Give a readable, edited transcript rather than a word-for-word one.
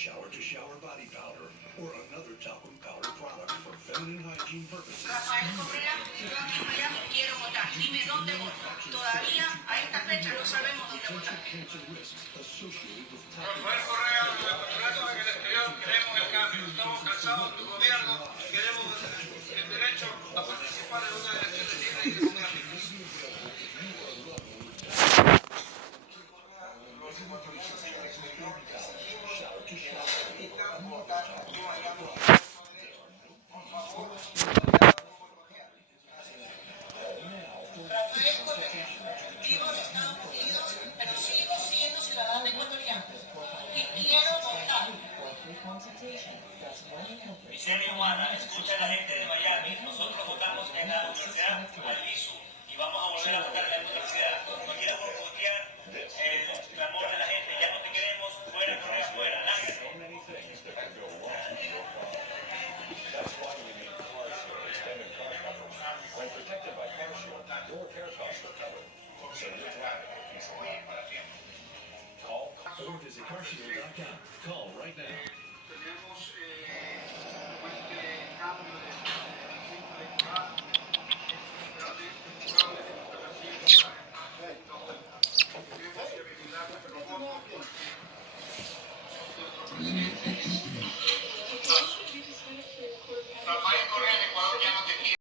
shower-to-shower body powder, or another talcum powder product for feminine hygiene purposes. Rafael Correa, yo aquí en Miami quiero votar. Dime dónde voto. Todavía a esta fecha no sabemos dónde votar. Rafael Correa, los ecuatorianos en el exterior queremos el cambio. Estamos cansados de tu gobierno y queremos el derecho a participar en una elección libre y democrática. Rafael Correa, vivo en Estados Unidos, pero sigo siendo ciudadano ecuatoriano y quiero votar. Miseria humana, escucha a la gente de Miami. Nosotros votamos en la Universidad Albizu y vamos a volver a votar en la universidad. No quieras boicotear el clamor de la gente. Ya no te queremos. Fuera, Correa, fuera. Lárgate. Or visit carshield.com. Call right now.